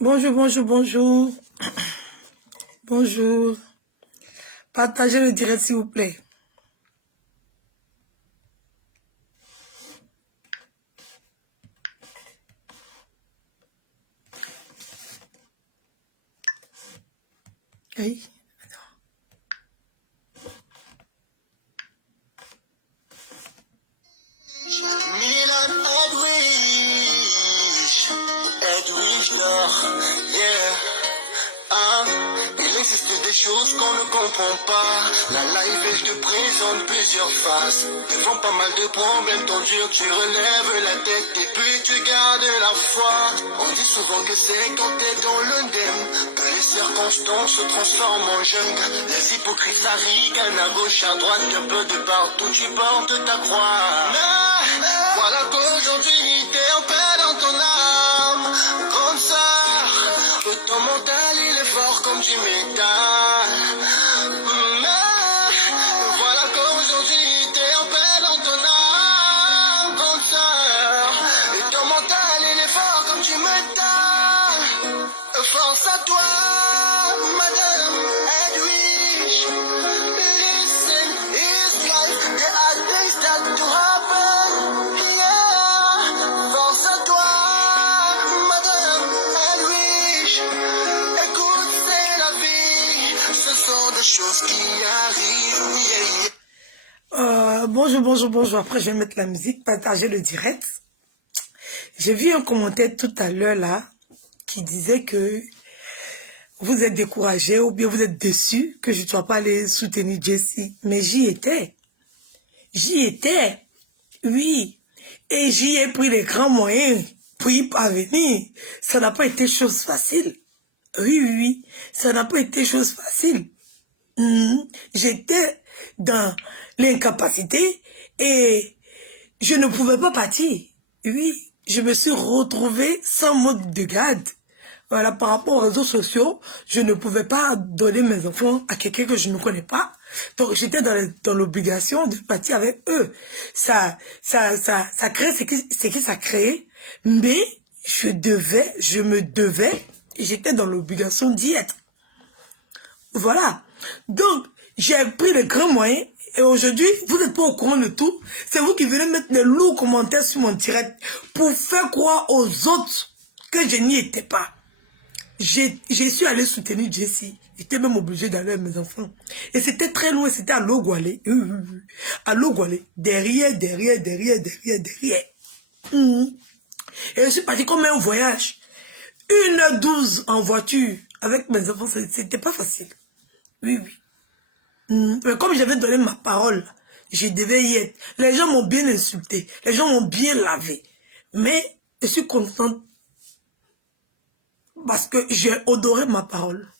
Bonjour, bonjour, bonjour. Bonjour. Partagez le direct, s'il vous plaît. Oui. Milan Edwige, yeah. Il existe des choses qu'on ne comprend pas. La life est, je te présente plusieurs faces. Devant pas mal de problèmes, ton dur, tu relèves la tête et puis tu gardes la foi. On dit souvent que c'est quand t'es dans l'undème que les circonstances se transforment en jungle. Les hypocrites, ça ricanent à gauche, à droite, un peu de partout, tu portes ta croix. Mais voilà qu'aujourd'hui, t'es en paix dans ton âme. Comme ça, ton mental, il est fort comme du métal. Mais voilà qu'aujourd'hui, t'es en paix dans ton âme. Comme ça, et ton mental, il est fort comme du métal. Force à toi, Madame Edwige. Listen, it's life. There are things that do happen. Yeah. Force à toi, Madame Edwige. Écoute, c'est la vie. Ce sont des choses qui arrivent. Yeah. Bonjour, bonjour, bonjour. Après, je vais mettre la musique, partager le direct. J'ai vu un commentaire tout à l'heure là qui disait que vous êtes découragé ou bien vous êtes déçu que je ne sois pas allé soutenir Jessie. Mais j'y étais. J'y étais. Oui. Et j'y ai pris les grands moyens pour y parvenir. Ça n'a pas été chose facile. Oui, oui, oui. Ça n'a pas été chose facile. J'étais dans l'incapacité et je ne pouvais pas partir. Oui. Je me suis retrouvée sans mode de garde. Voilà, par rapport aux réseaux sociaux, je ne pouvais pas donner mes enfants à quelqu'un que je ne connais pas. Donc, j'étais dans l'obligation de partir avec eux. Ça crée ce que ça crée. Mais je me devais, et j'étais dans l'obligation d'y être. Voilà. Donc, j'ai pris les grands moyens. Et aujourd'hui, vous n'êtes pas au courant de tout. C'est vous qui venez mettre des lourds commentaires sur mon direct pour faire croire aux autres que je n'y étais pas. Je suis allé soutenir Jessie. J'étais même obligé d'aller avec mes enfants. Et c'était très loin, c'était à Logwalé. À Logwalé. Derrière. Et je suis parti comme un voyage. 1h12 en voiture avec mes enfants, c'était pas facile. Oui, oui. Mais comme j'avais donné ma parole, je devais y être. Les gens m'ont bien insulté. Les gens m'ont bien lavé. Mais je suis contente parce que j'ai odoré ma parole.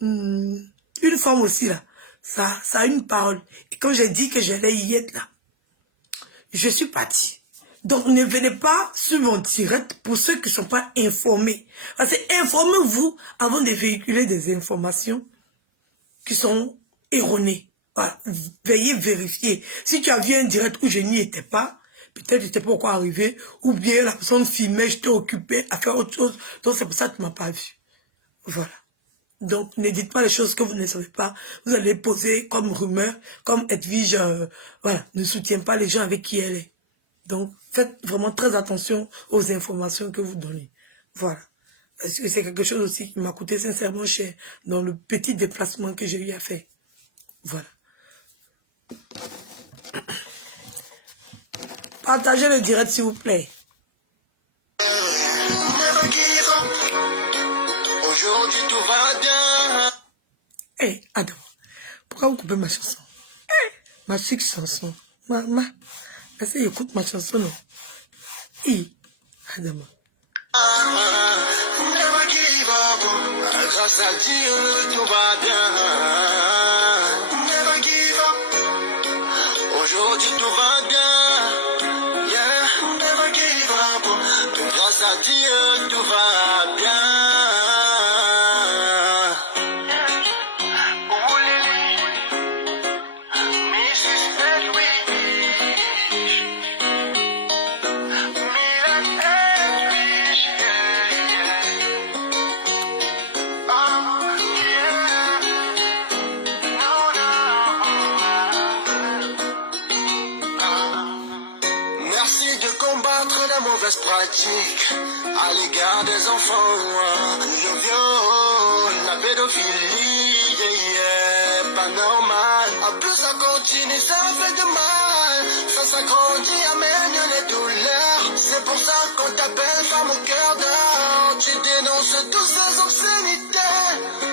Une femme aussi, là, ça a une parole. Et quand j'ai dit que j'allais y être, là, je suis partie. Donc, ne venez pas sur mon direct pour ceux qui ne sont pas informés. Parce que informez-vous avant de véhiculer des informations qui sont erronées. Voilà. Veuillez vérifier. Si tu as vu un direct où je n'y étais pas, peut-être je n'étais pas encore arrivé, ou bien la personne filmait, j'étais occupé à faire autre chose. Donc, c'est pour ça que tu ne m'as pas vu. Voilà. Donc, ne dites pas les choses que vous ne savez pas. Vous allez poser comme rumeur, comme Edwige, voilà, ne soutient pas les gens avec qui elle est. Donc, faites vraiment très attention aux informations que vous donnez. Voilà. Parce que c'est quelque chose aussi qui m'a coûté sincèrement cher dans le petit déplacement que j'ai eu à faire. Voilà. Partagez le direct, s'il vous plaît. Aujourd'hui, tout va bien. Hé, Adam, pourquoi vous coupez ma chanson? Ma chic chanson. Est-ce que écoute ma chanson, non? Hé, Adam. Never give up. Grâce à Dieu, tout va bien. Never give up. problématique à l'égard des enfants. Le viol, la pédophilie, pas normal. En plus ça continue, ça fait de mal. Ça s'agrandit, amène les douleurs. C'est pour ça qu'on t'appelle femme au cœur d'or. Tu dénonces tous ces obscénités.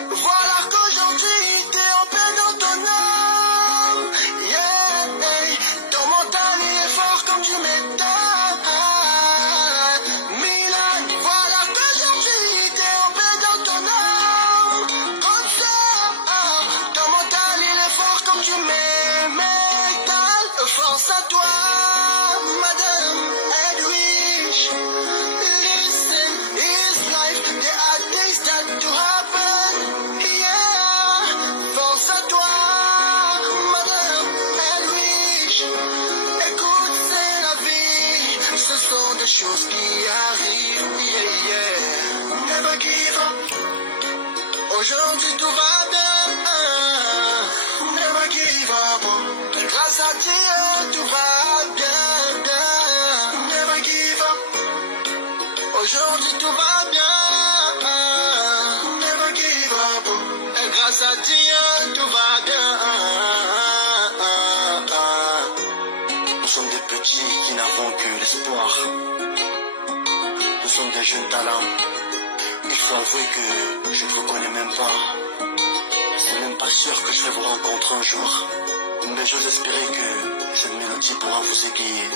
Voilà qu'aujourd'hui t'es en paix dans ton âme. Yeah, hey. Ton mental il est fort comme tu m'étonnes. Milan, voilà qu'aujourd'hui t'es en paix dans ton âme. Comme ça, ton mental il est fort comme tu m'étonnes. Force à toi, Madame Edwidge. Listen, it's life. There are things that do happen. Yeah, force à toi, Madame Edwidge. Écoute, c'est la vie. Ce sont des choses qui arrivent. Yeah, yeah. Never give up. Aujourd'hui tout va bien. Never give up. Grâce à Dieu tout va bien, bien. Never give up. Aujourd'hui tout va bien. Never give up. Et grâce à Dieu tout va bien. Nous sommes des petits qui n'avons que l'espoir. Nous sommes des jeunes talents. Il faut avouer que je ne vous connais même pas. C'est même pas sûr que je vais vous rencontrer un jour. Mais j'ose espérer que cette mélodie pourra vous égayer.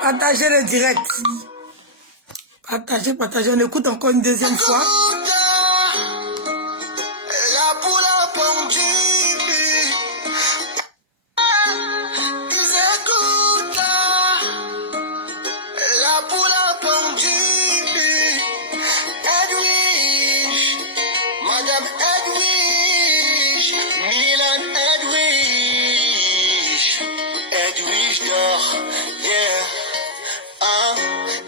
Partagez le direct. Partagez, partagez. On écoute encore une deuxième fois. Madame Edwidge, Milan Edwidge, Edwidge d'or, yeah.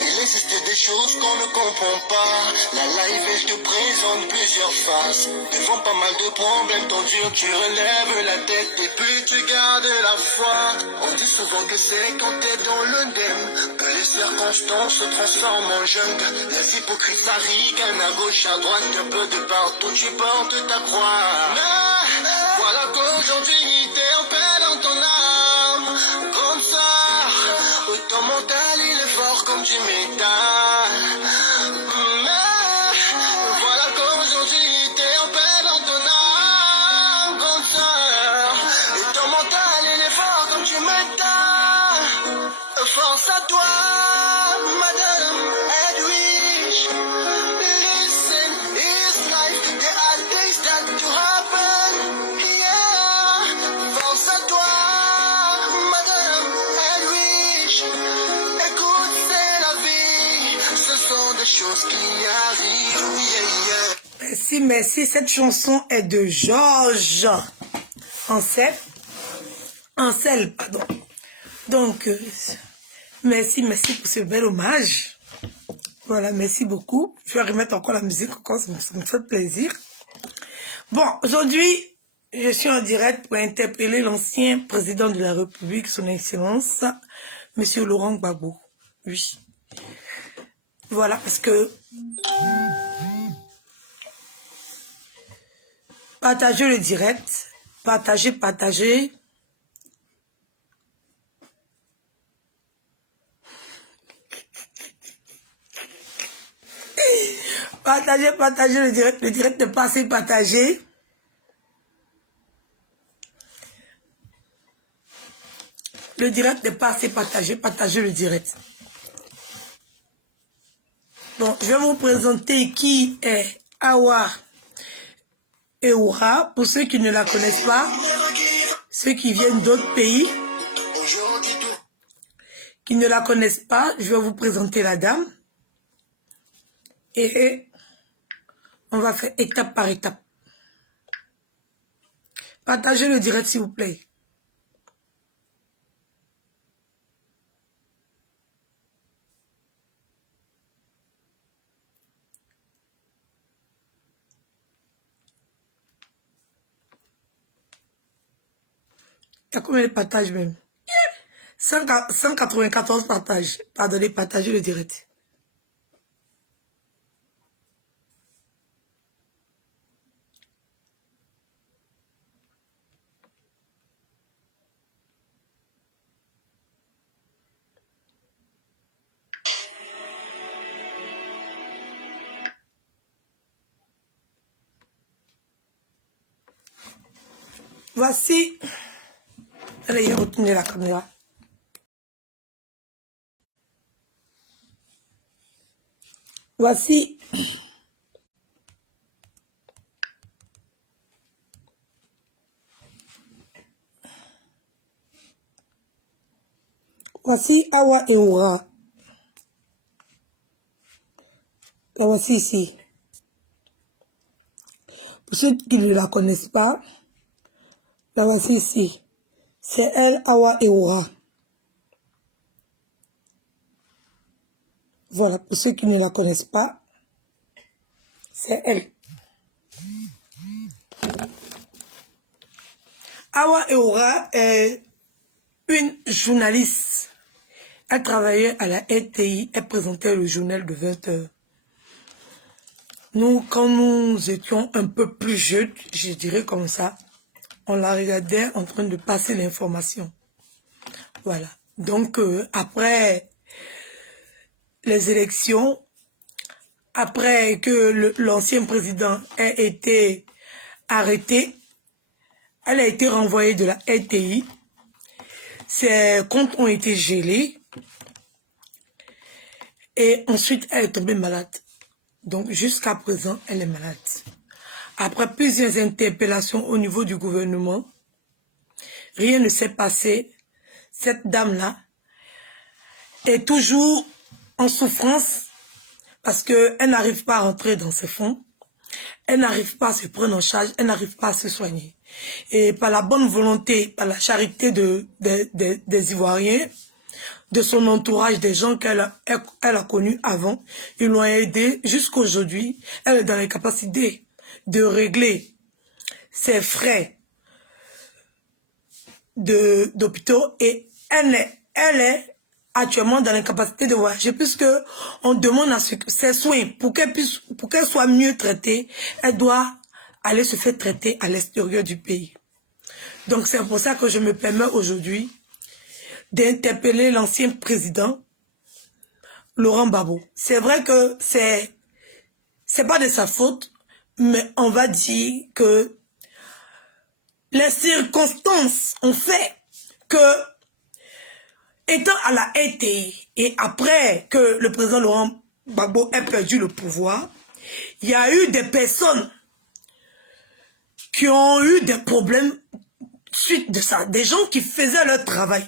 Il existe des choses qu'on ne comprend pas. La life est, je te présente plusieurs faces. Devant pas mal de problèmes, ton dur, tu relèves la tête et puis tu gardes la foi. On dit souvent que c'est quand t'es dans le ndem que les circonstances se transforment en jungle. Les hypocrites s'arriguent à gauche, à droite, un peu de partout, tu portes ta croix. Mais voilà qu'aujourd'hui t'es en paix dans ton âme. Comme ça, ton mental il est fort comme du métal. Mais voilà qu'aujourd'hui t'es en paix dans ton âme. Comme ça, et ton mental il est fort comme du métal. Force à toi, Madame Edwidge. Listen, it's life. There are things that do happen. Yeah, force à toi, Madame Edwidge. Écoute, c'est la vie. Ce sont des choses qui arrivent. Yeah, yeah. Merci, merci. Cette chanson est de Georges Ansel, pardon. Donc, merci, merci pour ce bel hommage. Voilà, merci beaucoup. Je vais remettre encore la musique, encore, ça me fait plaisir. Bon, aujourd'hui, je suis en direct pour interpeller l'ancien président de la République, son Excellence, Monsieur Laurent Gbagbo. Oui. Voilà, parce que... Partagez le direct. Partagez, partagez. Partagez, partagez le direct. Le direct n'est pas assez partagé. Le direct n'est pas assez partagé. Partagez le direct. Bon, je vais vous présenter qui est Awa Eoura. Pour ceux qui ne la connaissent pas, ceux qui viennent d'autres pays, qui ne la connaissent pas, je vais vous présenter la dame. Et on va faire étape par étape. Partagez le direct, s'il vous plaît. Il y a combien de partages même? 194 partages. Pardonnez, partagez le direct. Voici. Allez, retournez la caméra. Voici. Voici Awa Eoura. La voici ici. Pour ceux qui ne la connaissent pas, la voici ici. C'est elle, Awa Eoura. Voilà, pour ceux qui ne la connaissent pas, c'est elle. Awa Eoura est une journaliste. Elle travaillait à la RTI, elle présentait le journal de 20 h. Nous, quand nous étions un peu plus jeunes, je dirais comme ça, on la regardait en train de passer l'information. Voilà. Donc, après les élections, après que l'ancien président ait été arrêté, elle a été renvoyée de la RTI. Ses comptes ont été gelés. Et ensuite, elle est tombée malade. Donc, jusqu'à présent, elle est malade. Après plusieurs interpellations au niveau du gouvernement, rien ne s'est passé. Cette dame-là est toujours en souffrance parce qu'elle n'arrive pas à rentrer dans ses fonds. Elle n'arrive pas à se prendre en charge. Elle n'arrive pas à se soigner. Et par la bonne volonté, par la charité des Ivoiriens, de son entourage, des gens qu'elle a connus avant, ils l'ont aidée jusqu'aujourd'hui. Elle est dans les capacités de régler ses frais d'hôpitaux et elle est actuellement dans l'incapacité de voyager puisque on demande à ses soins pour qu'elle soit mieux traitée, elle doit aller se faire traiter à l'extérieur du pays. Donc c'est pour ça que je me permets aujourd'hui d'interpeller l'ancien président Laurent Gbagbo. C'est vrai que c'est pas de sa faute, mais on va dire que les circonstances ont fait que, étant à la RTI et après que le président Laurent Gbagbo ait perdu le pouvoir, il y a eu des personnes qui ont eu des problèmes suite de ça, des gens qui faisaient leur travail,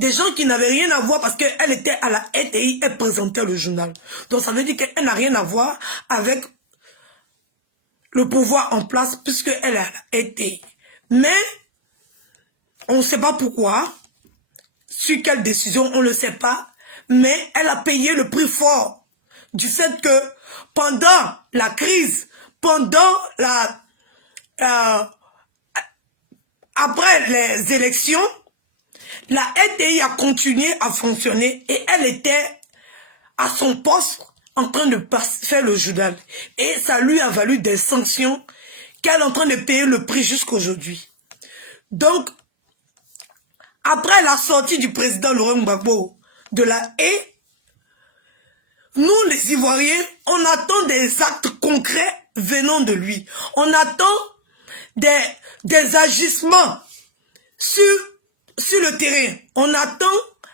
des gens qui n'avaient rien à voir parce qu'elle était à la RTI, elle présentait le journal. Donc ça veut dire qu'elle n'a rien à voir avec le pouvoir en place puisqu'elle est à la RTI. Mais on ne sait pas pourquoi, sur quelle décision, on ne le sait pas, mais elle a payé le prix fort du fait que pendant la crise, pendant après les élections, la RTI a continué à fonctionner et elle était à son poste en train de faire le journal. Et ça lui a valu des sanctions qu'elle est en train de payer le prix jusqu'aujourd'hui. Donc, après la sortie du président Laurent Gbagbo de la haie, nous les Ivoiriens, on attend des actes concrets venant de lui. On attend des agissements sur le terrain. On attend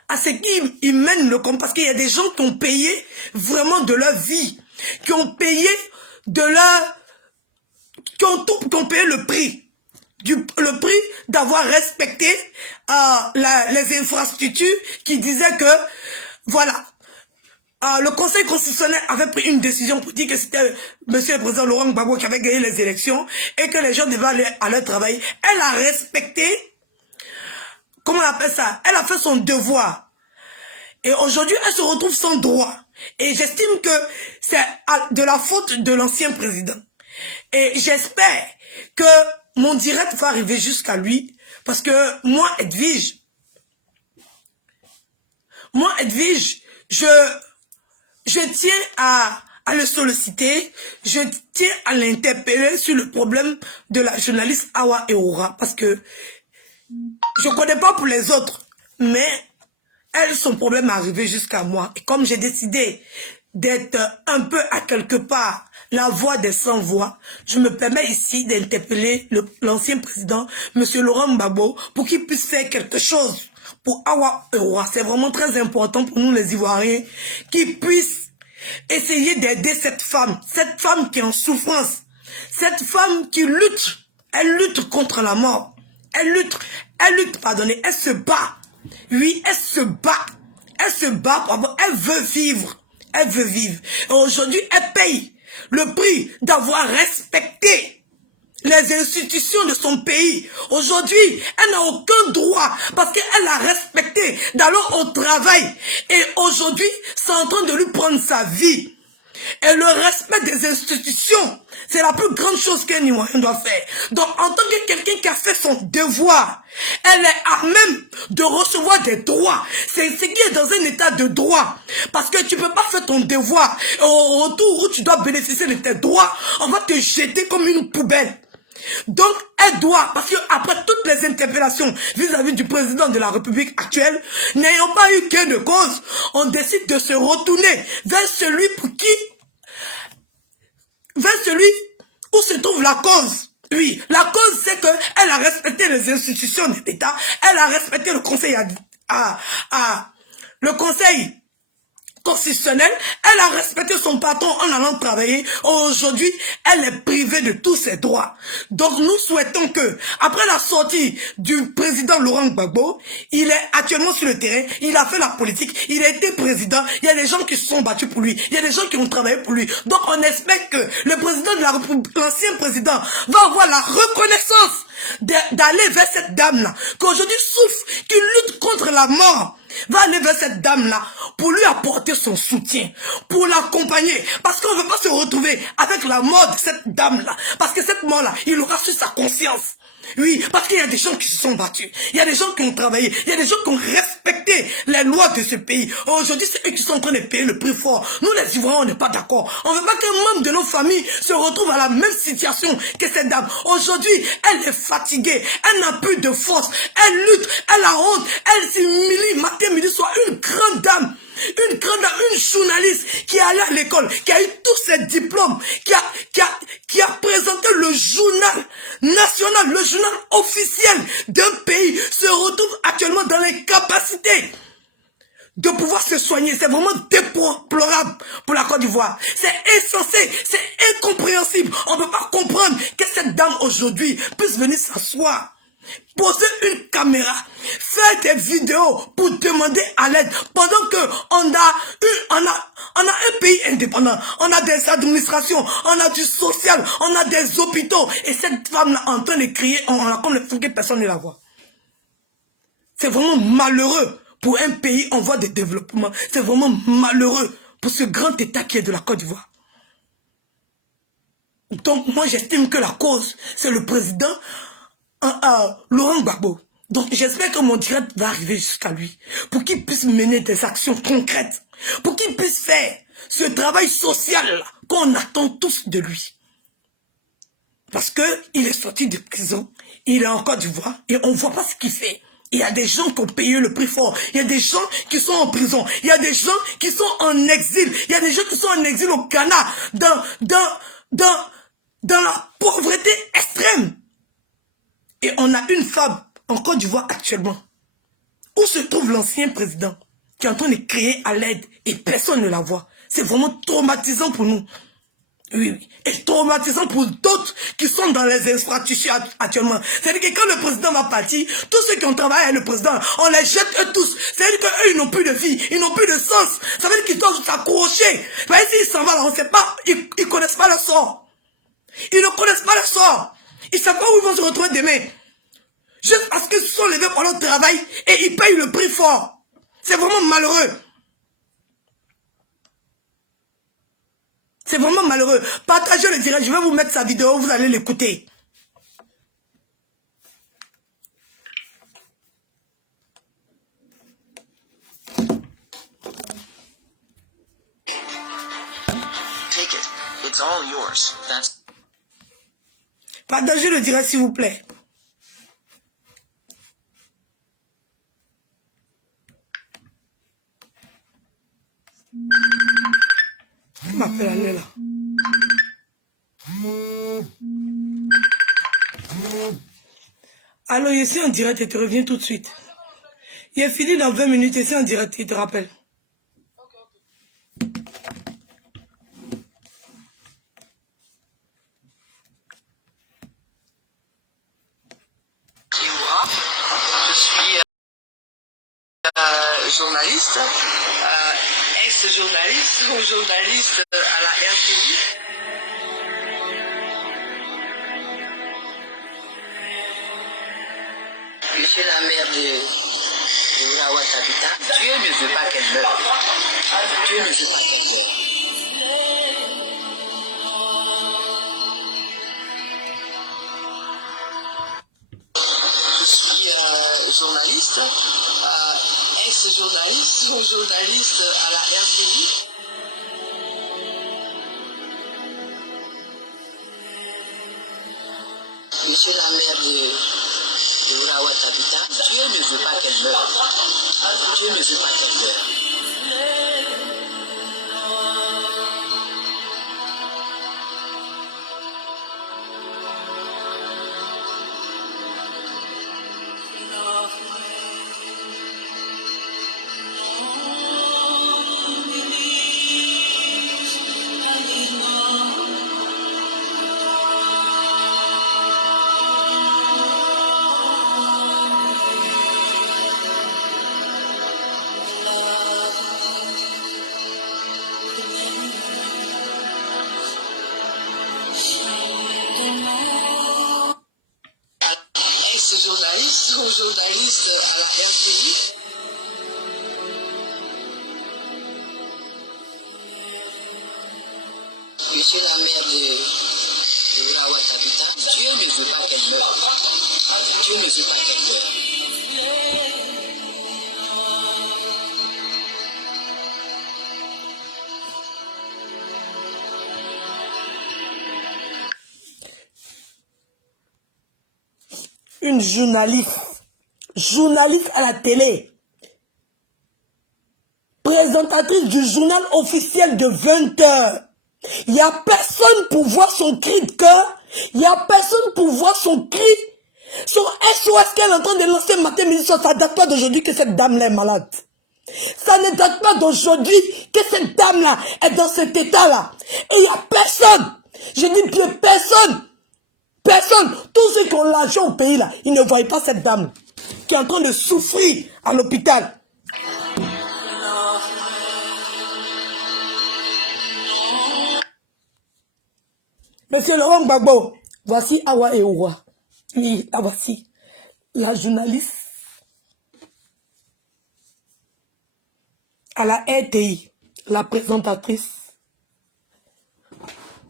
à ce qu'ils mènent le combat. Parce qu'il y a des gens qui ont payé vraiment de leur vie. Qui ont payé de leur... Qui ont payé le prix. Le prix d'avoir respecté les infrastructures qui disaient que, voilà, le Conseil constitutionnel avait pris une décision pour dire que c'était monsieur le président Laurent Gbagbo qui avait gagné les élections et que les gens devaient aller à leur travail. Elle a respecté, comment on appelle ça? Elle a fait son devoir. Et aujourd'hui, elle se retrouve sans droit. Et j'estime que c'est de la faute de l'ancien président. Et j'espère que mon direct va arriver jusqu'à lui. Parce que moi, Edwige, Moi, Edwige, je tiens à le solliciter, je tiens à l'interpeller sur le problème de la journaliste Awa Eora, parce que je ne connais pas pour les autres, mais elle, son problème est arrivé jusqu'à moi. Et comme j'ai décidé d'être un peu à quelque part la voix des sans-voix, je me permets ici d'interpeller l'ancien président, M. Laurent Gbagbo, pour qu'il puisse faire quelque chose pour Awa Eora. C'est vraiment très important pour nous les Ivoiriens, qu'il puisse essayer d'aider cette femme qui est en souffrance, cette femme qui lutte, elle lutte contre la mort, elle lutte, pardonnez, elle se bat, oui, elle se bat, elle veut vivre, et aujourd'hui, elle paye le prix d'avoir respecté les institutions de son pays. Aujourd'hui, elle n'a aucun droit parce qu'elle a respecté d'aller au travail. Et aujourd'hui, c'est en train de lui prendre sa vie. Et le respect des institutions, c'est la plus grande chose qu'un Ivoirien doit faire. Donc, en tant que quelqu'un qui a fait son devoir, elle est à même de recevoir des droits. C'est ce qui est dans un état de droit. Parce que tu ne peux pas faire ton devoir. Et au retour où tu dois bénéficier de tes droits, on va te jeter comme une poubelle. Donc, elle doit, parce qu'après toutes les interpellations vis-à-vis du président de la République actuelle, n'ayant pas eu gain de cause, on décide de se retourner vers celui où se trouve la cause. Oui, la cause, c'est qu'elle a respecté les institutions de l'État, elle a respecté le conseil constitutionnel, elle a respecté son patron en allant travailler. Aujourd'hui, elle est privée de tous ses droits. Donc nous souhaitons que, après la sortie du président Laurent Gbagbo, il est actuellement sur le terrain, il a fait la politique, il a été président, il y a des gens qui se sont battus pour lui, il y a des gens qui ont travaillé pour lui. Donc on espère que le président de la République, l'ancien président, va avoir la reconnaissance d'aller vers cette dame-là, qu'aujourd'hui souffre, qui lutte contre la mort, va aller vers cette dame-là pour lui apporter son soutien, pour l'accompagner, parce qu'on ne veut pas se retrouver avec la mort de cette dame-là, parce que cette mort-là, il aura su sa conscience. Oui, parce qu'il y a des gens qui se sont battus, il y a des gens qui ont travaillé, il y a des gens qui ont respecté les lois de ce pays. Aujourd'hui, c'est eux qui sont en train de payer le prix fort. Nous, les Ivoiriens, on n'est pas d'accord. On ne veut pas qu'un membre de nos familles se retrouve à la même situation que cette dame. Aujourd'hui, elle est fatiguée, elle n'a plus de force, elle lutte, elle a honte, elle s'humilie matin, midi, soir, une grande dame. Une journaliste qui est allée à l'école, qui a eu tous ses diplômes, qui a présenté le journal national, le journal officiel d'un pays, se retrouve actuellement dans l'incapacité de pouvoir se soigner. C'est vraiment déplorable pour la Côte d'Ivoire. C'est insensé, c'est incompréhensible. On ne peut pas comprendre que cette dame aujourd'hui puisse venir s'asseoir, poser une caméra, faire des vidéos pour demander à l'aide, pendant que on a un pays indépendant, on a des administrations, on a du social, on a des hôpitaux, et cette femme-là en train de crier, on a comme le fou que personne ne la voit. C'est vraiment malheureux pour un pays en voie de développement. C'est vraiment malheureux pour ce grand état qui est de la Côte d'Ivoire. Donc moi j'estime que la cause, c'est le président Laurent Gbagbo. Donc j'espère que mon direct va arriver jusqu'à lui, pour qu'il puisse mener des actions concrètes, pour qu'il puisse faire ce travail social qu'on attend tous de lui. Parce qu'il est sorti de prison, il est en Côte d'Ivoire, et on ne voit pas ce qu'il fait. Il y a des gens qui ont payé le prix fort, il y a des gens qui sont en prison, il y a des gens qui sont en exil, il y a des gens qui sont en exil au Ghana, dans la pauvreté extrême. Et on a une femme en Côte d'Ivoire actuellement, où se trouve l'ancien président, qui est en train de crier à l'aide et personne ne la voit. C'est vraiment traumatisant pour nous. Oui, oui. Et traumatisant pour d'autres qui sont dans les infrastructures actuellement. C'est-à-dire que quand le président va partir, tous ceux qui ont travaillé avec le président, on les jette eux tous. C'est-à-dire qu'eux, ils n'ont plus de vie, ils n'ont plus de sens. Ça veut dire qu'ils doivent s'accrocher. Parce que s'ils s'en vont là, on ne sait pas, ils ne connaissent pas le sort. Ils ne connaissent pas le sort. Ils ne savent pas où ils vont se retrouver demain. Juste parce qu'ils se sont levés pour leur travail et ils payent le prix fort. C'est vraiment malheureux. C'est vraiment malheureux. Partagez le direct, je vais vous mettre sa vidéo, vous allez l'écouter. take it. It's all yours. That's... Partagez le direct, s'il vous plaît. On m'appelle aller là. Allô, je suis en direct et tu reviens tout de suite. Il est fini dans 20 minutes et c'est en direct, il te rappelle. Je suis journaliste, ex-journaliste ou journaliste à la RTI. Je suis la mère de Urawa Tabita. Dieu ne veut pas qu'elle meure. Dieu ne veut pas qu'elle meure. Je suis journaliste, ex-journaliste ou journaliste à la RTI. Je suis la mère de Urawa Tabita. Dieu ne veut pas qu'elle meure. Dieu ne veut pas qu'elle meure. Ex-journaliste ou journaliste à la RTI. Je suis la mère de Urawa Tabita. Dieu ne veut pas qu'elle meure. Dieu ne veut pas qu'elle meure. Une journaliste à la télé, présentatrice du journal officiel de 20 heures. Il n'y a personne pour voir son cri de cœur, il n'y a personne pour voir son cri, son SOS qu'elle est en train de lancer matin, midi, soir. Ça ne date pas d'aujourd'hui que cette dame-là est malade. Ça ne date pas d'aujourd'hui que cette dame-là est dans cet état-là. Et il n'y a personne, je dis bien personne. Personne, tous ceux qui ont l'argent au pays là, ils ne voient pas cette dame qui est en train de souffrir à l'hôpital. Monsieur Laurent Gbagbo, voici Awa Eoura. Oui, la voici. La journaliste à la RTI, la présentatrice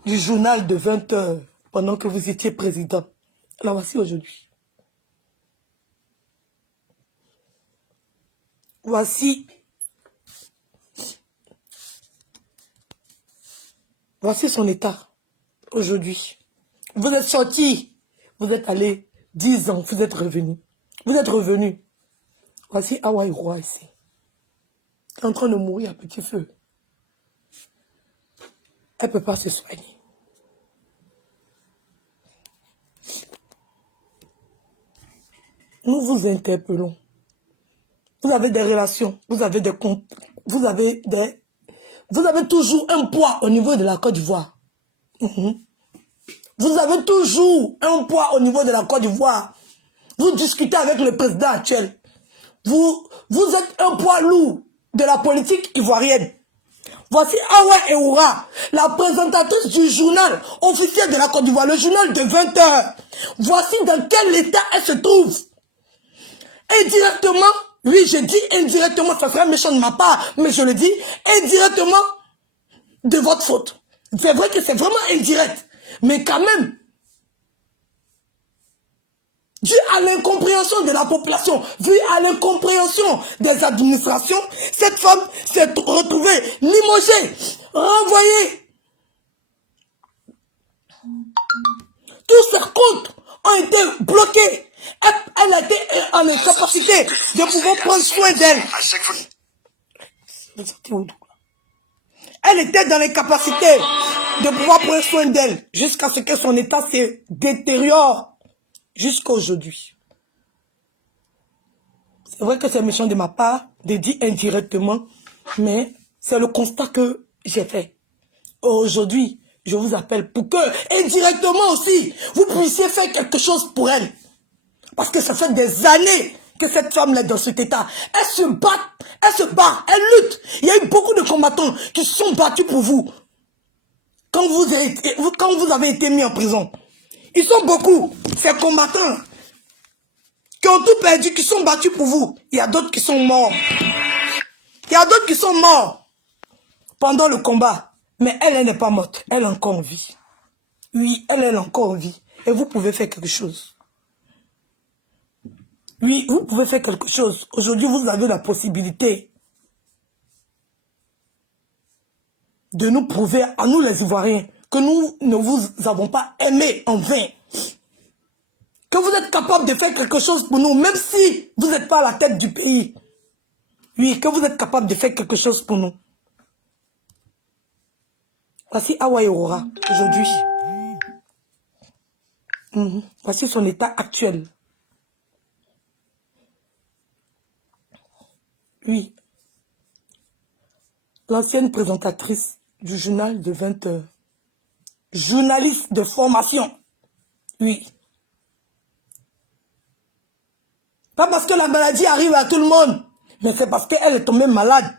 du journal de 20 heures. Pendant que vous étiez président. La voici aujourd'hui. Voici son état aujourd'hui. Vous êtes sorti. Vous êtes allé 10 ans. Vous êtes revenu. Vous êtes revenu. Voici Awa Eoura ici. Elle est en train de mourir à petit feu. Elle ne peut pas se soigner. Nous vous interpellons. Vous avez des relations, vous avez des comptes, vous avez toujours un poids au niveau de la Côte d'Ivoire. Vous avez toujours un poids au niveau de la Côte d'Ivoire. Vous discutez avec le président actuel. Vous êtes un poids lourd de la politique ivoirienne. Voici Awa Eoura, la présentatrice du journal officiel de la Côte d'Ivoire, le journal de 20 heures. Voici dans quel état elle se trouve. Indirectement, oui, je dis indirectement, ça serait méchant de ma part, mais je le dis indirectement de votre faute. C'est vrai que c'est vraiment indirect, mais quand même, dû à l'incompréhension de la population, dû à l'incompréhension des administrations, cette femme s'est retrouvée limogée, renvoyée tous ses comptes ont été bloqués. Elle a été en incapacité de pouvoir prendre soin d'elle. Elle était dans l'incapacité de pouvoir prendre soin d'elle jusqu'à ce que son état se détériore jusqu'à aujourd'hui. C'est vrai que c'est méchant de ma part de dire indirectement, mais c'est le constat que j'ai fait. Aujourd'hui, je vous appelle pour que, indirectement aussi, vous puissiez faire quelque chose pour elle. Parce que ça fait des années que cette femme est dans cet état. Elle se bat, elle lutte. Il y a eu beaucoup de combattants qui se sont battus pour vous. Quand vous avez été mis en prison. Ils sont beaucoup, ces combattants, qui ont tout perdu, qui sont battus pour vous. Il y a d'autres qui sont morts. Il y a d'autres qui sont morts pendant le combat. Mais elle n'est pas morte. Elle est encore en vie. Oui, elle est encore en vie. Et vous pouvez faire quelque chose. Oui, vous pouvez faire quelque chose. Aujourd'hui, vous avez la possibilité de nous prouver, à nous les Ivoiriens, que nous ne vous avons pas aimé en vain. Que vous êtes capable de faire quelque chose pour nous, même si vous n'êtes pas à la tête du pays. Oui, que vous êtes capable de faire quelque chose pour nous. Voici Hawa et Aurora, aujourd'hui. Voici son état actuel. Oui. L'ancienne présentatrice du journal de 20 heures. Journaliste de formation. Oui. Pas parce que la maladie arrive à tout le monde, mais c'est parce qu'elle est tombée malade.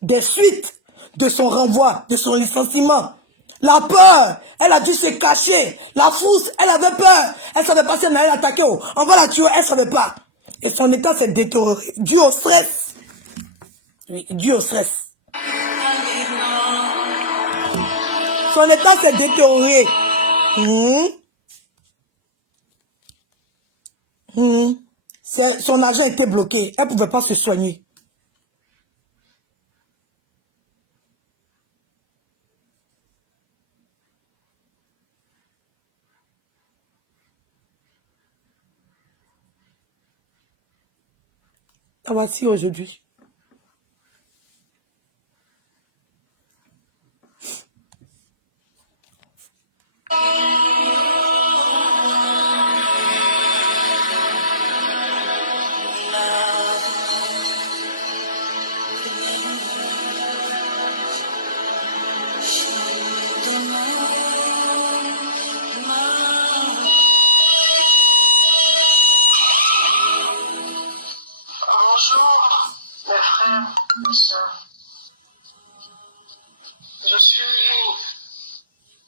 Des suites de son renvoi, de son licenciement. La peur, elle a dû se cacher. La frousse, elle avait peur. Elle savait pas si elle allait l'attaquer. On va la tuer, elle savait pas. Et son état s'est détérioré, dû au stress. Oui, dû au stress. Son état s'est détérioré. Son argent était bloqué. Elle ne pouvait pas se soigner. Voici aujourd'hui. Bonjour, mes frères, mes soeurs. Je suis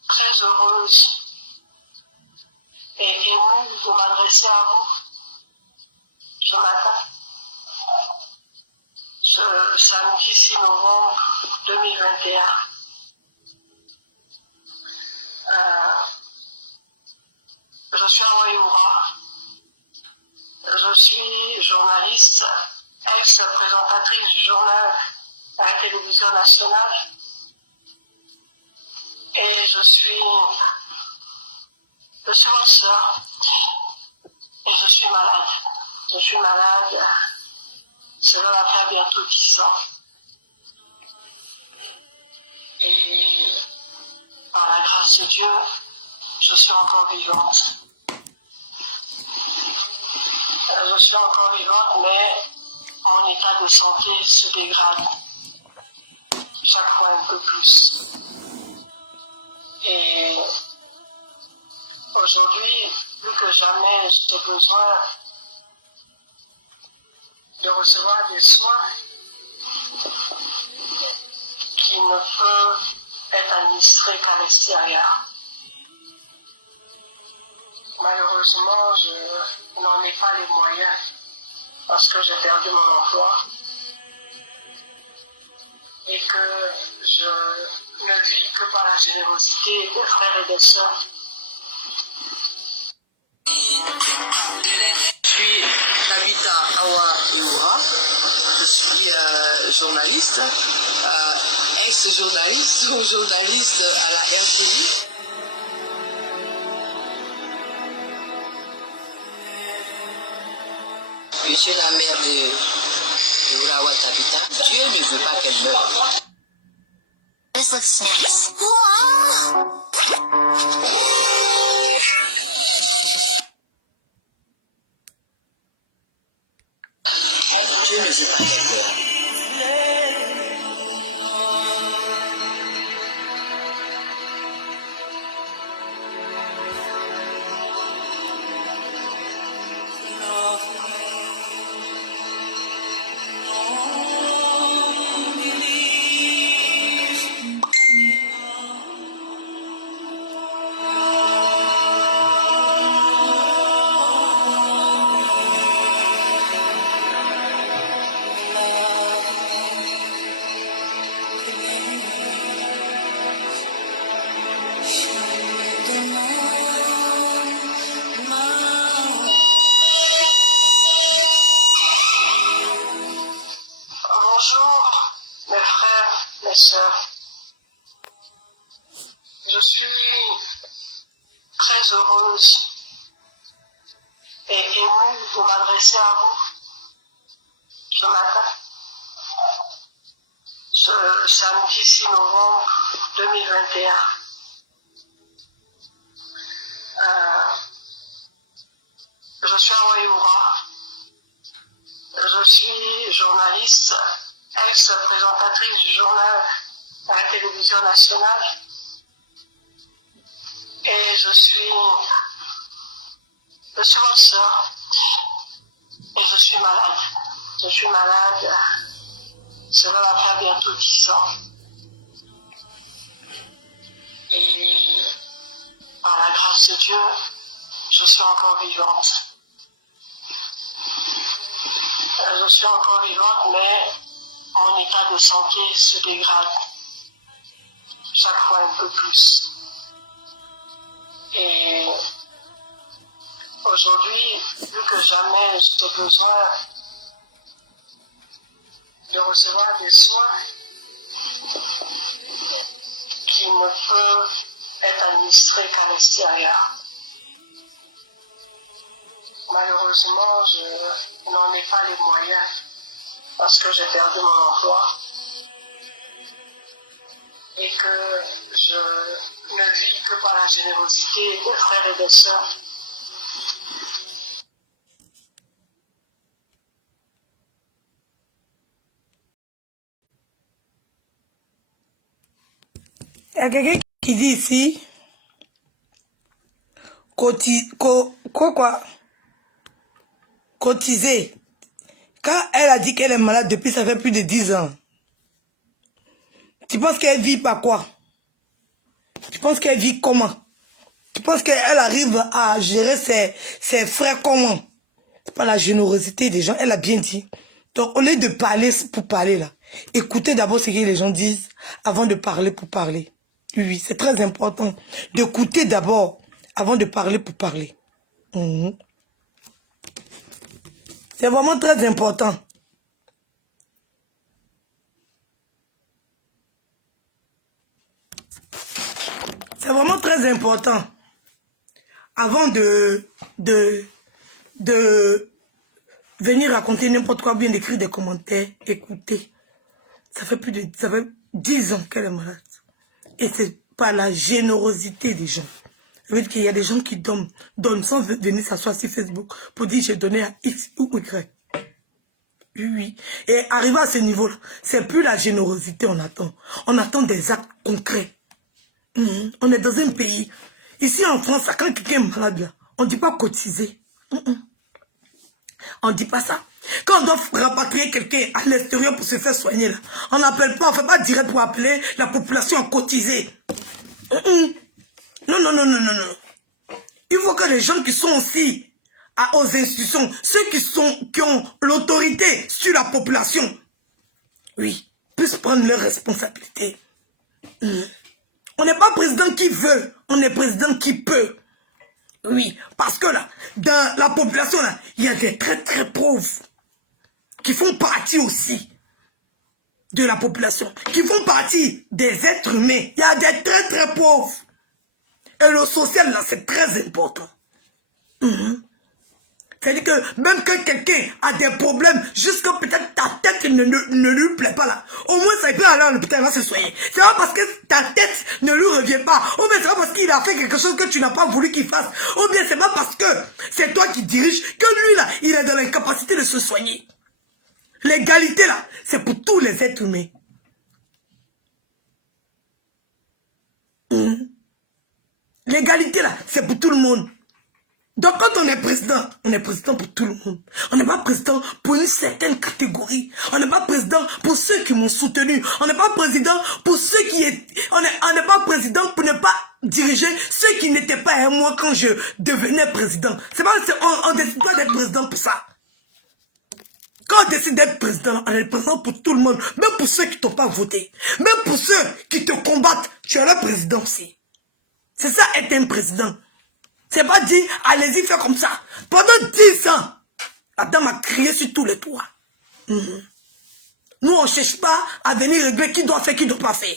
très heureuse et émue de m'adresser à vous ce matin, ce samedi 6 novembre 2021. Je suis Hawa et Aurora. Je suis journaliste, ex-présentatrice du journal à la télévision nationale. Et je suis votre soeur. Et je suis malade. Je suis malade. Cela va faire bientôt 10 ans. Et par la grâce de Dieu, je suis encore vivante. Je suis encore vivante, mais mon état de santé se dégrade chaque fois un peu plus. Et aujourd'hui, plus que jamais, j'ai besoin de recevoir des soins qui ne peuvent être administrés qu'à l'extérieur. Malheureusement, je n'en ai pas les moyens parce que j'ai perdu mon emploi et que je ne vis que par la générosité des frères et des sœurs. Je suis Tabitha Hawa et Aurora. Je suis journaliste, ex-journaliste ou journaliste à la RTI. Je suis la mère de Urawa Tabitha. Dieu ne veut pas qu'elle meure. This looks nice. Wow. Dieu ne veut pas qu'elle meure. Bonjour, mes frères, mes sœurs. Je suis très heureuse et émue de m'adresser à vous ce matin, ce samedi 6 novembre 2021. Je suis Awa Youra. Je suis journaliste, ex-présentatrice du journal à la télévision nationale. Et je suis votre sœur. Et je suis malade. Je suis malade. Cela va faire bientôt 10 ans. Et par la grâce de Dieu, je suis encore vivante. Je suis encore vivante, mais mon état de santé se dégrade chaque fois un peu plus. Et aujourd'hui, plus que jamais, j'ai besoin de recevoir des soins qui ne peuvent être administrés qu'à l'extérieur. Malheureusement, je n'en ai pas les moyens parce que j'ai perdu mon emploi et que je ne vis que par la générosité des frères et des sœurs. Il y a quelqu'un qui dit ici, cotiser. Quand elle a dit qu'elle est malade depuis, ça fait plus de 10 ans. Tu penses qu'elle vit par quoi? Tu penses qu'elle vit comment? Tu penses qu'elle arrive à gérer ses frais comment? C'est pas la générosité des gens, elle a bien dit. Donc, au lieu de parler pour parler là, écoutez d'abord ce que les gens disent avant de parler pour parler. Oui, c'est très important d'écouter d'abord avant de parler pour parler. C'est vraiment très important. C'est vraiment très important. Avant de venir raconter n'importe quoi, bien d'écrire des commentaires, écoutez. Ça fait 10 ans qu'elle est malade. Et c'est pas la générosité des gens. Ça veut dire qu'il y a des gens qui donnent sans venir s'asseoir sur Facebook pour dire j'ai donné à X ou Y. Oui. Et arrivé à ce niveau-là, c'est plus la générosité on attend. On attend des actes concrets. On est dans un pays. Ici en France, quand quelqu'un est malade, là, on ne dit pas cotiser. On ne dit pas ça. Quand on doit rapatrier quelqu'un à l'extérieur pour se faire soigner, là, on n'appelle pas, on ne fait pas direct pour appeler la population à cotiser. Non, non, non, non, non, non. Il faut que les gens qui sont aussi aux institutions, ceux qui ont l'autorité sur la population, oui, puissent prendre leurs responsabilités. On n'est pas président qui veut, on est président qui peut. Oui, parce que là, dans la population, là, il y a des très très pauvres qui font partie aussi de la population, qui font partie des êtres humains. Il y a des très très pauvres. Et le social, là, c'est très important. C'est-à-dire que même quand quelqu'un a des problèmes, jusqu'à peut-être ta tête ne lui plaît pas là, au moins ça peut aller à l'hôpital, il va se soigner. C'est pas parce que ta tête ne lui revient pas, ou bien c'est pas parce qu'il a fait quelque chose que tu n'as pas voulu qu'il fasse, ou bien c'est pas parce que c'est toi qui diriges que lui là, il est dans l'incapacité de se soigner. L'égalité là, c'est pour tous les êtres humains. L'égalité là, c'est pour tout le monde. Donc quand on est président pour tout le monde. On n'est pas président pour une certaine catégorie. On n'est pas président pour ceux qui m'ont soutenu. On n'est pas président pour ceux qui est... On n'est pas président pour ne pas diriger ceux qui n'étaient pas à moi quand je devenais président. C'est pas, on décide pas d'être président pour ça. Quand on décide d'être président, on est président pour tout le monde. Même pour ceux qui t'ont pas voté. Même pour ceux qui te combattent, tu es le président aussi. C'est ça être un président. C'est pas dit, allez-y, fais comme ça. Pendant 10 ans, la dame a crié sur tous les toits. Nous, on ne cherche pas à venir régler qui doit faire, qui ne doit pas faire.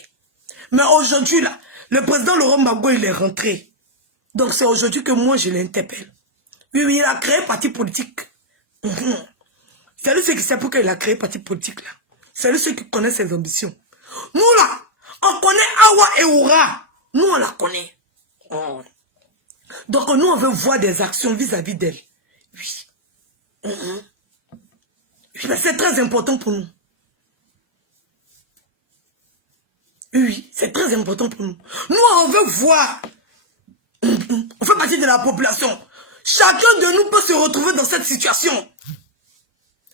Mais aujourd'hui, là, le président Laurent Gbagbo, il est rentré. Donc c'est aujourd'hui que moi, je l'interpelle. Oui, il a créé un parti politique. C'est lui qui sait pourquoi il a créé un parti politique, là. C'est lui qui connaît ses ambitions. Nous, là, on connaît Awa et Oura. Nous, on la connaît. Donc nous, on veut voir des actions vis-à-vis d'elle. Oui. C'est très important pour nous. Oui, c'est très important pour nous. Nous, on veut voir. On fait partie de la population. Chacun de nous peut se retrouver dans cette situation.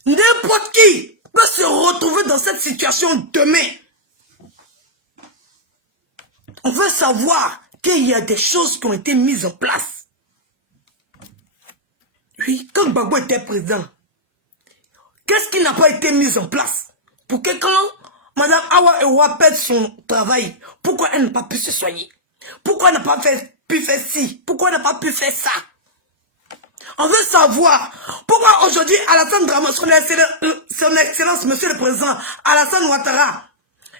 N'importe qui peut se retrouver dans cette situation demain. On veut savoir qu'il y a des choses qui ont été mises en place. Oui, quand Gbagbo était président, qu'est-ce qui n'a pas été mis en place? Pour que quand Madame Awa Ewa perd son travail, pourquoi elle n'a pas pu se soigner? Pourquoi elle n'a pas pu faire ci? Pourquoi elle n'a pas pu faire ça? On veut savoir pourquoi aujourd'hui Alassane Dramane, son excellence, monsieur le président, Alassane Ouattara,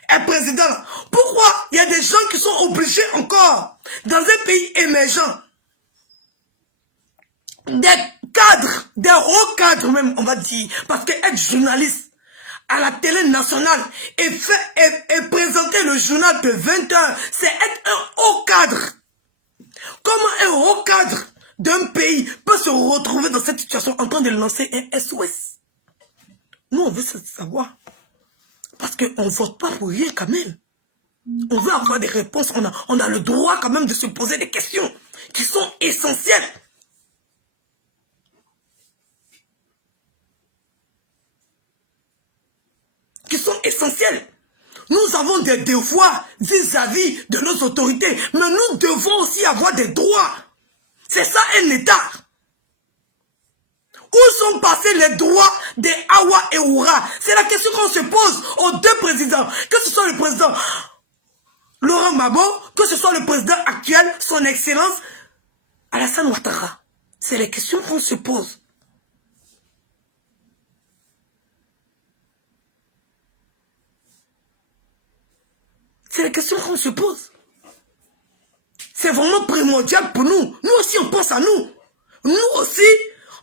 est président. Pourquoi il y a des gens qui sont obligés encore, dans un pays émergent, des cadres, des hauts cadres même, on va dire, parce que être journaliste à la télé nationale et présenter le journal de 20 heures, c'est être un haut cadre. Comment un haut cadre d'un pays peut se retrouver dans cette situation en train de lancer un SOS? Nous, on veut savoir. Parce qu'on ne vote pas pour rien quand même. On veut avoir des réponses. On a le droit quand même de se poser des questions qui sont essentielles. Qui sont essentielles. Nous avons des devoirs vis-à-vis de nos autorités. Mais nous devons aussi avoir des droits. C'est ça un État. Où sont passés les droits des Awa et Oura? C'est la question qu'on se pose aux deux présidents. Que ce soit le président Laurent Gbagbo, que ce soit le président actuel, son excellence, Alassane Ouattara. C'est les questions qu'on se pose. C'est les questions qu'on se pose. C'est vraiment primordial pour nous. Nous aussi, on pense à nous. Nous aussi,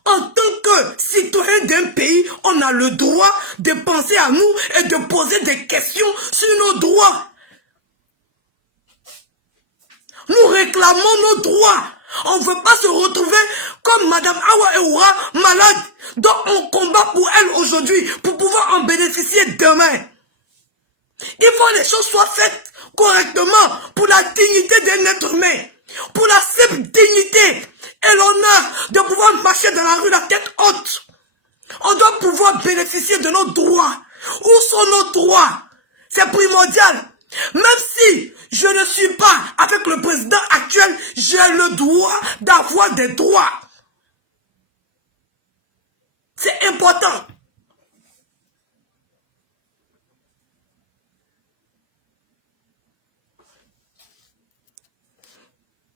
en tant que citoyens d'un pays, on a le droit de penser à nous et de poser des questions sur nos droits. Nous réclamons nos droits. On ne veut pas se retrouver comme Madame Awa Ewa, malade, dont on combat pour elle aujourd'hui, pour pouvoir en bénéficier demain. Il faut que les choses soient faites correctement pour la dignité d'un être humain, pour la simple dignité et l'honneur de pouvoir marcher dans la rue la tête haute. On doit pouvoir bénéficier de nos droits. Où sont nos droits? C'est primordial. Même si je ne suis pas avec le président actuel, j'ai le droit d'avoir des droits. C'est important.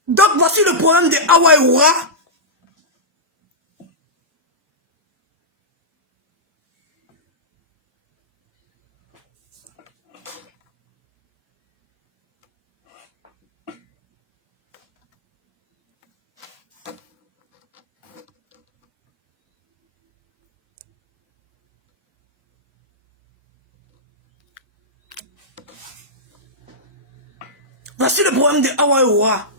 Donc voici le problème de Awa Ewa. Voici le problème de Awa Eora.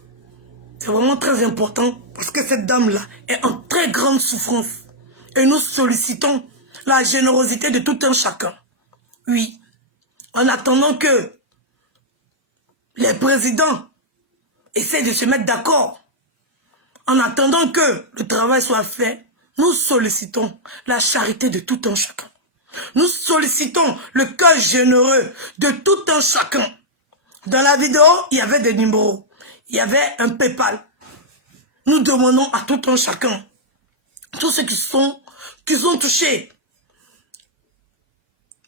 C'est vraiment très important parce que cette dame-là est en très grande souffrance. Et nous sollicitons la générosité de tout un chacun. Oui. En attendant que les présidents essaient de se mettre d'accord. En attendant que le travail soit fait, nous sollicitons la charité de tout un chacun. Nous sollicitons le cœur généreux de tout un chacun. Dans la vidéo, il y avait des numéros. Il y avait un PayPal. Nous demandons à tout un chacun, tous ceux qui sont touchés,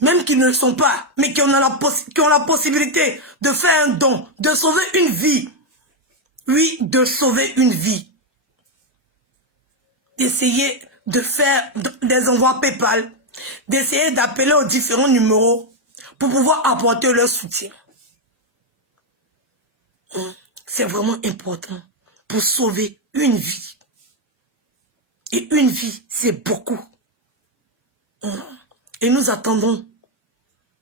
même qui ne le sont pas, mais qui ont la possibilité de faire un don, de sauver une vie. Oui, de sauver une vie. D'essayer de faire des envois PayPal, d'essayer d'appeler aux différents numéros pour pouvoir apporter leur soutien. C'est vraiment important pour sauver une vie. Et une vie, c'est beaucoup. Et nous attendons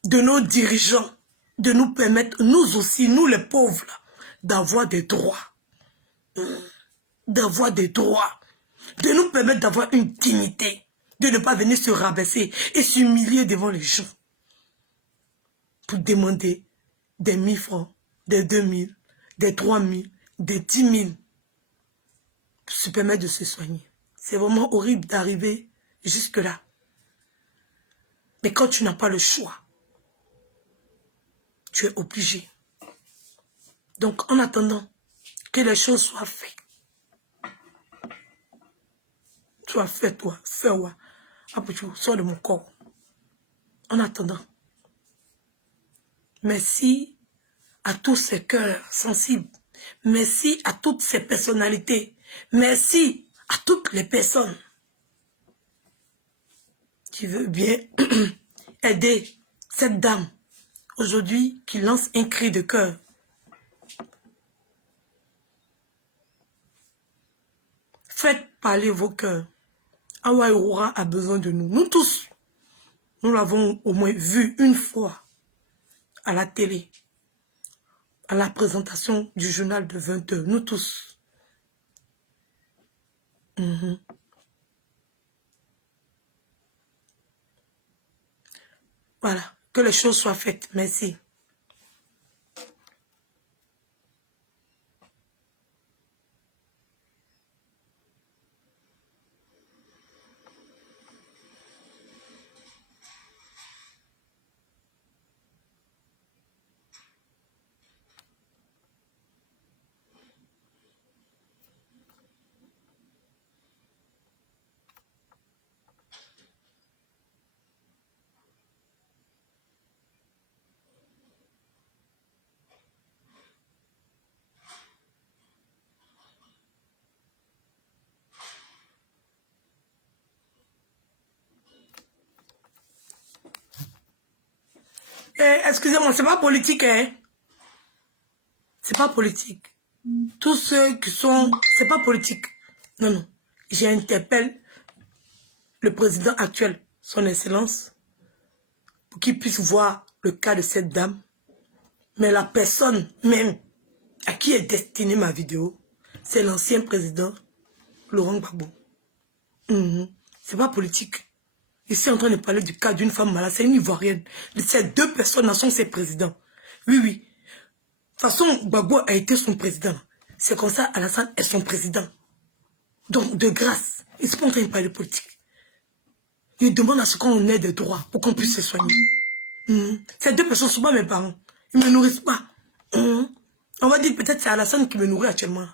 de nos dirigeants de nous permettre, nous aussi, nous les pauvres, d'avoir des droits. D'avoir des droits. De nous permettre d'avoir une dignité. De ne pas venir se rabaisser et s'humilier devant les gens. Pour demander des 1000 francs, des 2000, des 3000, des 10 000. Pour se permettre de se soigner. C'est vraiment horrible d'arriver jusque-là. Mais quand tu n'as pas le choix, tu es obligé. Donc, en attendant que les choses soient faites, sois fait, toi, fais-moi. Sors de mon corps. En attendant, merci à tous ces cœurs sensibles. Merci à toutes ces personnalités. Merci à toutes les personnes qui veulent bien aider cette dame aujourd'hui qui lance un cri de cœur. Faites parler vos cœurs. Awa Eora a besoin de nous. Nous tous, nous l'avons au moins vu une fois à la télé, à la présentation du journal de 20h. Nous tous. Voilà. Que les choses soient faites. Merci. Excusez-moi, c'est pas politique, hein? C'est pas politique. Tous ceux qui sont... C'est pas politique. Non, non. J'interpelle le président actuel, son excellence, pour qu'il puisse voir le cas de cette dame. Mais la personne même à qui est destinée ma vidéo, c'est l'ancien président Laurent Gbagbo. C'est pas politique. Ici, en train de parler du cas d'une femme malade, c'est une Ivoirienne. Ces deux personnes sont ses présidents. Oui, oui. De toute façon, Gbagbo a été son président. C'est comme ça, Alassane est son président. Donc, de grâce, ils ne sont pas en train de parler de politique. Ils demandent à ce qu'on ait des droits pour qu'on puisse se soigner. Ces deux personnes ne sont pas mes parents. Ils ne me nourrissent pas. On va dire peut-être c'est Alassane qui me nourrit actuellement.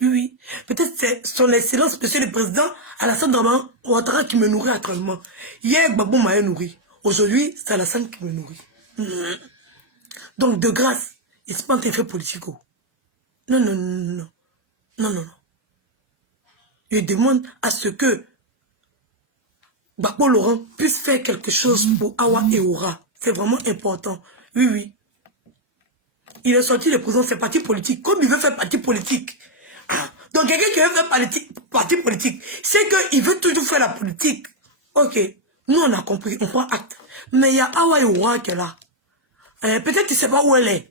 Oui, oui. Peut-être c'est son excellence, monsieur le président, Alassane Draman Ouattara qui me nourrit actuellement. Hier, Gbagbo m'a nourri. Aujourd'hui, c'est Alassane qui me nourrit. Donc, de grâce, il ne se pas en train de faire politique. Non, non, non, non. Non, non, non. Je demande à ce que Gbagbo Laurent puisse faire quelque chose pour Awa Eora. C'est vraiment important. Oui, oui. Il est sorti de prison, c'est parti politique. Comme il veut faire parti politique. Donc quelqu'un qui veut faire parti politique, c'est qu'il veut toujours faire la politique. Ok. Nous, on a compris, on prend acte. Mais il y a Awa Eora qui est là. Peut-être qu'il ne sait pas où elle est.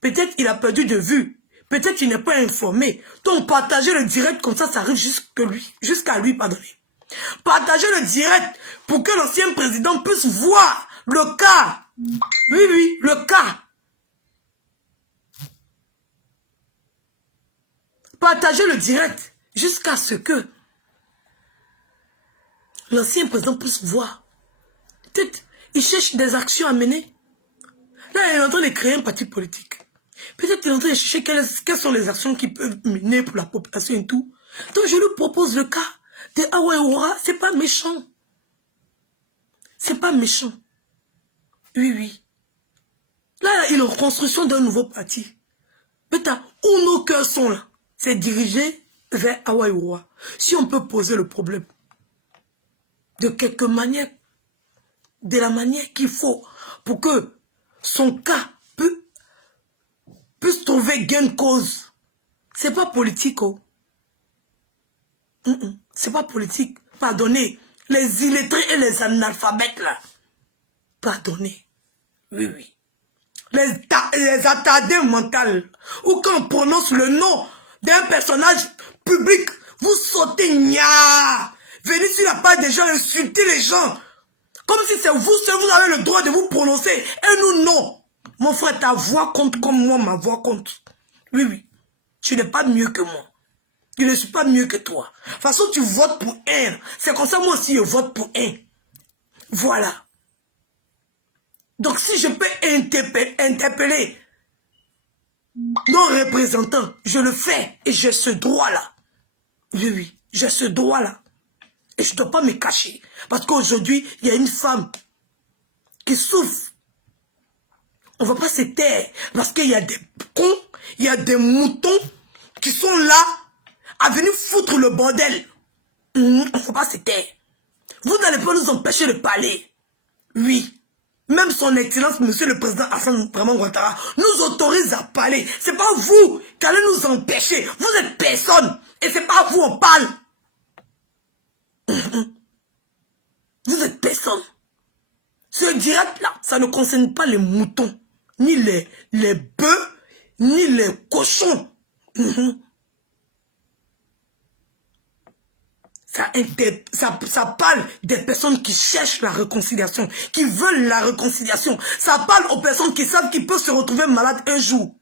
Peut-être il a perdu de vue. Peut-être il n'est pas informé. Donc partager le direct comme ça arrive jusqu'à lui, pardonnez. Partagez le direct pour que l'ancien président puisse voir le cas. Oui, oui, le cas. Partagez le direct jusqu'à ce que l'ancien président puisse voir. Peut-être il cherche des actions à mener. Là, il est en train de créer un parti politique. Peut-être qu'il est en train de chercher quelles sont les actions qu'il peut mener pour la population et tout. Donc je lui propose le cas de Awa-Iwora. C'est pas méchant. C'est pas méchant. Oui, oui. Là, il est en construction d'un nouveau parti. Peut-être où nos cœurs sont là, c'est dirigé vers Awa-Iwora. Si on peut poser le problème de quelque manière, de la manière qu'il faut pour que son cas puisse trouver gain de cause. C'est pas politique, oh. C'est pas politique. Pardonnez. Les illettrés et les analphabètes, là. Pardonnez. Oui, oui. Les attardés mentaux. Ou quand on prononce le nom d'un personnage public, vous sautez, nya. Venez sur la page des gens, insulter les gens. Comme si c'est vous seul, vous avez le droit de vous prononcer. Et nous, non. Mon frère, ta voix compte comme moi, ma voix compte. Oui, oui. Tu n'es pas mieux que moi. Je ne suis pas mieux que toi. De toute façon, tu votes pour un. C'est comme ça, moi aussi, je vote pour un. Voilà. Donc, si je peux interpeller nos représentants, je le fais. Et j'ai ce droit-là. Oui, oui. J'ai ce droit-là. Et je ne dois pas me cacher. Parce qu'aujourd'hui, il y a une femme qui souffre. On ne va pas se taire. Parce qu'il y a des cons, il y a des moutons qui sont là à venir foutre le bordel. On ne va pas se taire. Vous n'allez pas nous empêcher de parler. Oui. Même son excellence, monsieur le président Alassane Ouattara, nous autorise à parler. C'est pas vous qui allez nous empêcher. Vous êtes personne. Et c'est pas à vous on parle. Vous êtes personne. Ce direct-là, ça ne concerne pas les moutons, ni les bœufs, ni les cochons. Ça parle des personnes qui cherchent la réconciliation, qui veulent la réconciliation. Ça parle aux personnes qui savent qu'ils peuvent se retrouver malades un jour.